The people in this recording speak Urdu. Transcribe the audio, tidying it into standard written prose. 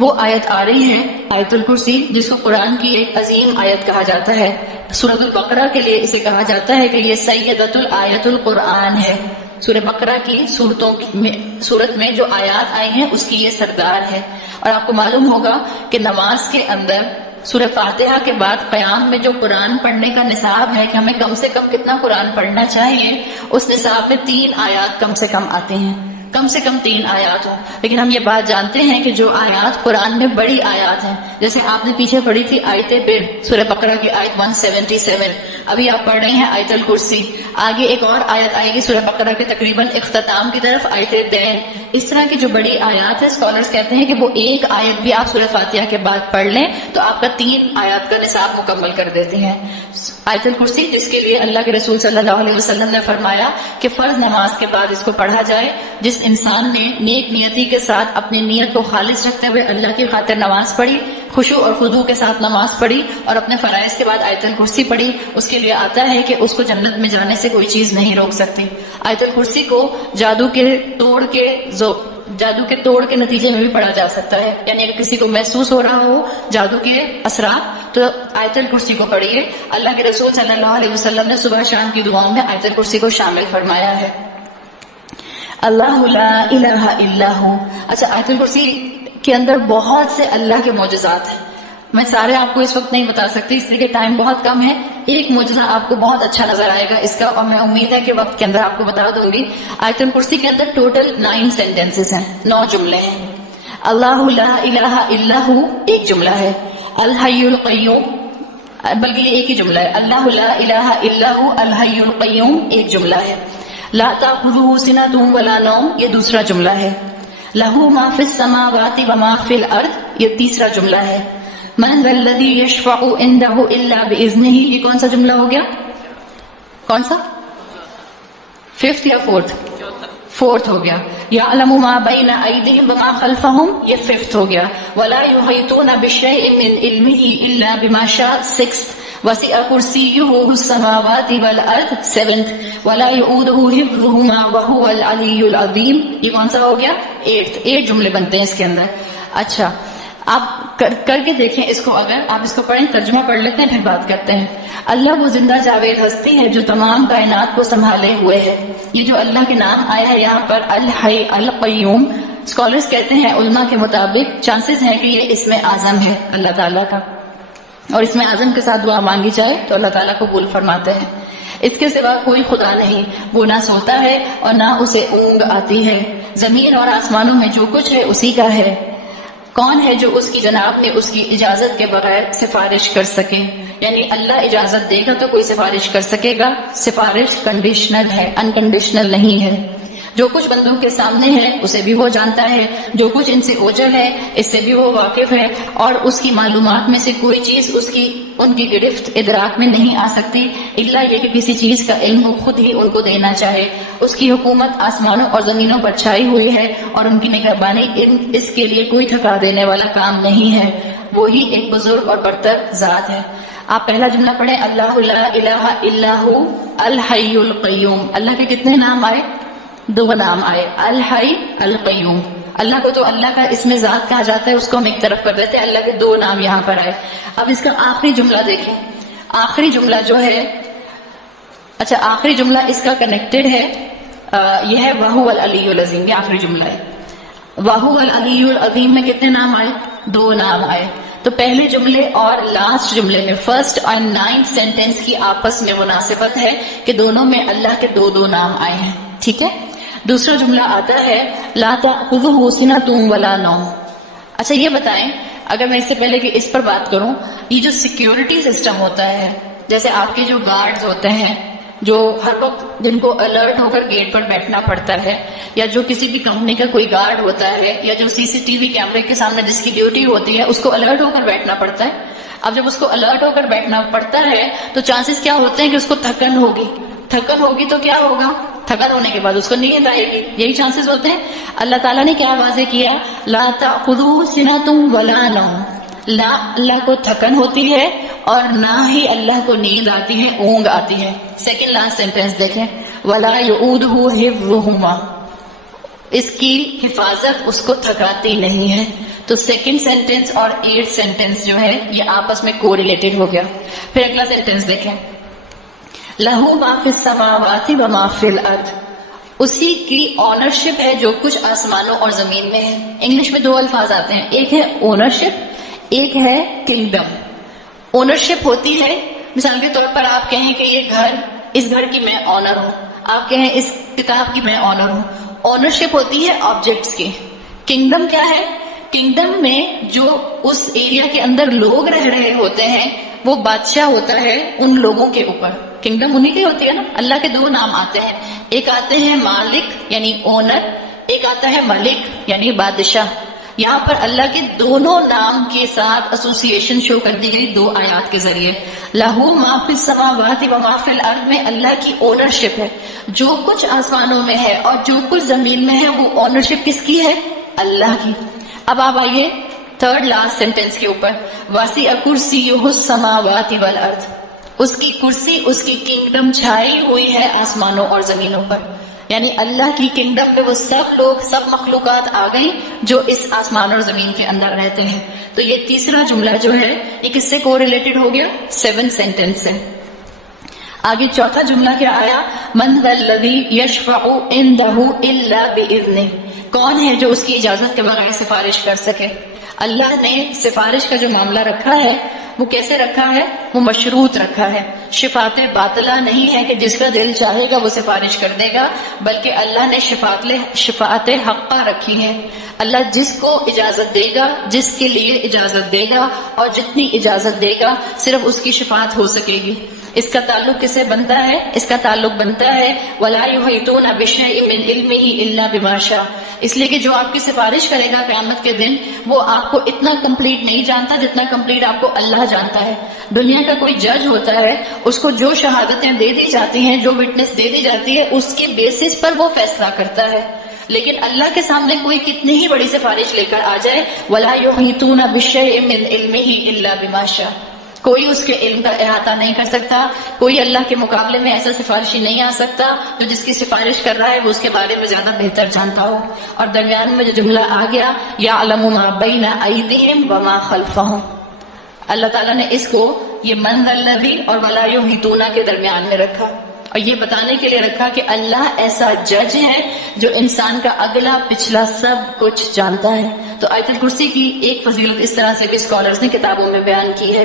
وہ آیت آ رہی ہے آیت الکرسی، جس کو قرآن کی ایک عظیم آیت کہا جاتا ہے. سورۃ البقرہ کے لیے اسے کہا جاتا ہے کہ یہ سیدۃ الآیت القرآن ہے. سورہ بقرہ کی سورت میں جو آیات آئی ہیں اس کی یہ سردار ہے. اور آپ کو معلوم ہوگا کہ نماز کے اندر سورہ فاتحہ کے بعد قیام میں جو قرآن پڑھنے کا نصاب ہے کہ ہمیں کم سے کم کتنا قرآن پڑھنا چاہیے، اس نصاب میں 3 آیات کم سے کم آتے ہیں، کم سے کم 3 آیات ہوں. لیکن ہم یہ بات جانتے ہیں کہ جو آیات قرآن میں بڑی آیات ہیں، جیسے آپ نے پیچھے پڑھی تھی آیت پہ سورہ بقرہ کی آیت 177، ابھی آپ پڑھ رہے ہیں آیت الکرسی، آگے ایک اور آیت آئے گی سورہ بقرہ کے تقریباً اختتام کی طرف، آیت دین. اس طرح کی جو بڑی آیات ہیں اسکالرز کہتے ہیں کہ وہ ایک آیت بھی آپ سورہ فاتحہ کے بعد پڑھ لیں تو آپ کا 3 آیات کا نصاب مکمل کر دیتے ہیں. آیت الکرسی جس کے لیے اللہ کے رسول صلی اللہ علیہ وسلم نے فرمایا کہ فرض نماز کے بعد اس کو پڑھا جائے. جس انسان نے نیک نیتی کے ساتھ اپنی نیت کو خالص رکھتے ہوئے اللہ کی خاطر نماز پڑھی، خشوع اور خضوع کے ساتھ نماز پڑھی اور اپنے فرائض کے بعد آیت الکرسی پڑھی، اس کے لیے آتا ہے کہ اس کو جنت میں جانے سے کوئی چیز نہیں روک سکتی. آیت الکرسی کو جادو کے توڑ کے نتیجے میں بھی پڑھا جا سکتا ہے. یعنی اگر کسی کو محسوس ہو رہا ہو جادو کے اثرات تو آیت الکرسی کو پڑھیے. اللہ کے رسول صلی اللہ علیہ وسلم نے صبح شام کی دعاؤں میں آیت الکرسی کو شامل فرمایا ہے. اللہ لا الہ الا ہو. اچھا، آیت الکرسی کے اندر بہت سے اللہ کے معجزات ہیں. میں سارے آپ کو اس وقت نہیں بتا سکتی اس لیے کہ ٹائم بہت کم ہے. ایک معجزہ آپ کو بہت اچھا نظر آئے گا اس کا، اور میں امید ہے کہ وقت کے اندر آپ کو بتا دوں گی. آیت الکرسی کے اندر ٹوٹل 9 سینٹنسز ہیں، 9 جملے ہیں. اللہ لا الہ الا ہو ایک جملہ ہے. الحی القیوم، بلکہ یہ ایک ہی جملہ ہے. اللہ لا الہ الا ہو الحی القیوم ایک جملہ ہے. لا تأخذہ سنۃ ولا نوم یہ دوسرا جملہ ہے. لہ ما فی السماوات وما فی الارض یہ تیسرا جملہ ہے. من ذا الذی یشفع عندہ الا باذنہ یہ کون سا جملہ ہو گیا؟ کون سا؟ 5th یا 4th ہو گیا. یعلم ما بین ایدیہم وما خلفہم یہ 5th ہو گیا. ولا یحیطون بشیء من علمہ الا بما شاء 6th. وسع کرسیہ السماوات والارض 7th. ولا یؤودہ حفظہما وہو العلی العظیم یہ کون سا ہو گیا؟ 8th. 8 جملے بنتے ہیں اس کے اندر. اچھا، آپ کر کے دیکھیں اس کو. اگر آپ اس کو پڑھیں، ترجمہ پڑھ لیتے ہیں پھر بات کرتے ہیں. اللہ وہ زندہ جاوید ہستی ہے جو تمام کائنات کو سنبھالے ہوئے ہے. یہ جو اللہ کے نام آیا ہے یہاں پر الحی القیوم، اسکالرز کہتے ہیں علماء کے مطابق چانسز ہیں کہ یہ اسم اعظم ہے اللہ تعالیٰ کا، اور اسم اعظم کے ساتھ دعا مانگی جائے تو اللہ تعالیٰ قبول فرماتے ہیں. اس کے سوا کوئی خدا نہیں، وہ نہ سوتا ہے اور نہ اسے اونگ آتی ہے. زمین اور آسمانوں میں جو کچھ ہے اسی کا ہے. کون ہے جو اس کی جناب نے اس کی اجازت کے بغیر سفارش کر سکے؟ یعنی اللہ اجازت دے گا تو کوئی سفارش کر سکے گا. سفارش کنڈیشنل ہے، انکنڈیشنل نہیں ہے. جو کچھ بندوں کے سامنے ہے اسے بھی وہ جانتا ہے، جو کچھ ان سے اوجل ہے اس سے بھی وہ واقف ہے، اور اس کی معلومات میں سے کوئی چیز ان کی گرفت ادراک میں نہیں آ سکتی الا یہ کہ کسی چیز کا علم وہ خود ہی ان کو دینا چاہے. اس کی حکومت آسمانوں اور زمینوں پر چھائی ہوئی ہے اور ان کی نگہبانی اس کے لیے کوئی تھکا دینے والا کام نہیں ہے. وہی ایک بزرگ اور برتر ذات ہے. آپ پہلا جملہ پڑھیں، اللہ لا الہ الا ہو الحی القیوم. اللہ کے کتنے نام آئے؟ 2 نام آئے، الحی القیوم. اللہ کو تو اللہ کا اسم ذات کہا جاتا ہے، اس کو ہم ایک طرف کر دیتے ہیں. اللہ کے 2 نام یہاں پر آئے. اب اس کا آخری جملہ دیکھیں. آخری جملہ جو ہے، اچھا آخری جملہ اس کا کنیکٹڈ ہے، یہ ہے وَهُوَ الْعَلِيُّ الْعَظِيمُ. یہ آخری جملہ ہے. وَهُوَ الْعَلِيُّ الْعَظِيمُ میں کتنے نام آئے؟ 2 نام آئے. تو پہلے جملے اور لاسٹ جملے میں فرسٹ اور 9th سینٹنس کی آپس میں مناسبت ہے کہ دونوں میں اللہ کے 2 نام آئے ہیں. ٹھیک ہے. دوسرا جملہ آتا ہے لا تأخذہ سنۃ ولا نوم. اچھا یہ بتائیں، اگر میں اس سے پہلے کہ اس پر بات کروں، یہ جو سیکیورٹی سسٹم ہوتا ہے، جیسے آپ کے جو گارڈز ہوتے ہیں جو ہر وقت جن کو الرٹ ہو کر گیٹ پر بیٹھنا پڑتا ہے، یا جو کسی بھی کمپنی کا کوئی گارڈ ہوتا ہے، یا جو CCTV کیمرے کے سامنے جس کی ڈیوٹی ہوتی ہے اس کو الرٹ ہو کر بیٹھنا پڑتا ہے. اب جب اس کو الرٹ ہو کر بیٹھنا پڑتا ہے تو چانسز کیا ہوتے ہیں کہ اس کو تھکن ہوگی تو کیا ہوگا؟ تھکن ہونے کے بعد اس کو نیند آئے گی. یہی چانسز ہوتے ہیں. اللہ تعالیٰ نے کیا واضح کیا؟ لا تأخذہ سنۃ ولا نوم. لا اللہ کو تھکن ہوتی ہے اور نہ ہی اللہ کو نیند آتی ہے، اونگ آتی ہے. سیکنڈ لاسٹ سینٹنس دیکھیں، ولا یؤودہ حفظہما. اس کی حفاظت اس کو تھکاتی نہیں ہے. تو سیکنڈ سینٹینس اور 8th سینٹینس جو ہے یہ آپس میں کو ریلیٹڈ ہو گیا. پھر اگلا سینٹینس دیکھیں, لہو ما فی السماوات و ما فی الارض, اسی کی آنرشپ ہے جو کچھ آسمانوں اور زمین میں ہے. انگلش میں 2 الفاظ آتے ہیں, ایک ہے اونرشپ, ایک ہے کنگڈم. اونرشپ ہوتی ہے, مثال کے طور پر آپ کہیں کہ یہ گھر, اس گھر کی میں آنر ہوں, آپ کہیں اس کتاب کی میں آنر ہوں. اونرشپ ہوتی ہے آبجیکٹس کی. کنگڈم کیا ہے؟ کنگڈم میں جو اس ایریا کے اندر لوگ رہ رہے ہوتے ہیں وہ بادشاہ ہوتا ہے ان لوگوں کے اوپر. کنگڈم انہی کی ہوتی ہے نا. اللہ کے 2 نام آتے ہیں, ایک آتے ہیں مالک یعنی اونر, ایک آتا ہے ملک یعنی بادشاہ. یہاں پر اللہ کے دونوں نام کے ساتھ ایسوسیشن شو کر دی گئی 2 آیات کے ذریعے. لہو ما فی السماوات و ما فی الارض میں اللہ کی اونرشپ ہے, جو کچھ آسمانوں میں ہے اور جو کچھ زمین میں ہے وہ اونرشپ کس کی ہے؟ اللہ کی. اب آپ آئیے 3rd لاسٹ سینٹینس کے اوپر, واسع کرسیہ السماوات والارض, اس کی کرسی, اس کی کنگڈم چھائی ہوئی ہے آسمانوں اور زمینوں پر. یعنی اللہ کی کنگڈم میں وہ سب لوگ, سب مخلوقات آ گئی جو اس آسمان اور زمین کے اندر رہتے ہیں. تو یہ تیسرا جملہ جو ہے یہ کس سے کو ریلیٹڈ ہو گیا؟ 7 سینٹینس سے. آگے چوتھا جملہ کیا آیا؟ من ذا الذی یشفع عنده الا باذنہ, کون ہے جو اس کی اجازت کے بغیر سفارش کر سکے؟ اللہ نے سفارش کا جو معاملہ رکھا ہے وہ کیسے رکھا ہے؟ وہ مشروط رکھا ہے. شفاعت باطلہ نہیں ہے کہ جس کا دل چاہے گا وہ سفارش کر دے گا, بلکہ اللہ نے شفاعت حقہ رکھی ہے. اللہ جس کو اجازت دے گا, جس کے لیے اجازت دے گا اور جتنی اجازت دے گا صرف اس کی شفاعت ہو سکے گی. اس کا تعلق کسے بنتا ہے؟ اس کا تعلق بنتا ہے وَلَا يُحِيطُونَ بِشَيْءٍ مِّنْ عِلْمِهِ إِلَّا بِمَا شَاءَ, اس لیے کہ جو آپ کی سفارش کرے گا قیامت کے دن وہ آپ کو اتنا کمپلیٹ نہیں جانتا جتنا کمپلیٹ آپ کو اللہ جانتا ہے. دنیا کا کوئی جج ہوتا ہے, اس کو جو شہادتیں دے دی جاتی ہیں, جو وٹنس دے دی جاتی ہے, اس کے بیسس پر وہ فیصلہ کرتا ہے. لیکن اللہ کے سامنے کوئی کتنی ہی بڑی سفارش لے کر آ جائے, وَلَا يُحِيطُونَ بِشَيْءٍ مِّنْ عِلْمِهِ إِلَّا بِمَا شَاءَ, کوئی اس کے علم کا احاطہ نہیں کر سکتا. کوئی اللہ کے مقابلے میں ایسا سفارشی نہیں آ سکتا جو جس کی سفارش کر رہا ہے وہ اس کے بارے میں زیادہ بہتر جانتا ہو. اور درمیان میں جو جملہ آ گیا یعلم ما بین ایدیہم وما خلفہم, اللہ تعالیٰ نے اس کو یہ من ذا الذی اور ولا یحیطون کے درمیان میں رکھا, اور یہ بتانے کے لیے رکھا کہ اللہ ایسا جج ہے جو انسان کا اگلا پچھلا سب کچھ جانتا ہے. تو آیت الکرسی کی ایک فضیلت اس طرح سے بھی اسکالرز نے کتابوں میں بیان کی ہے.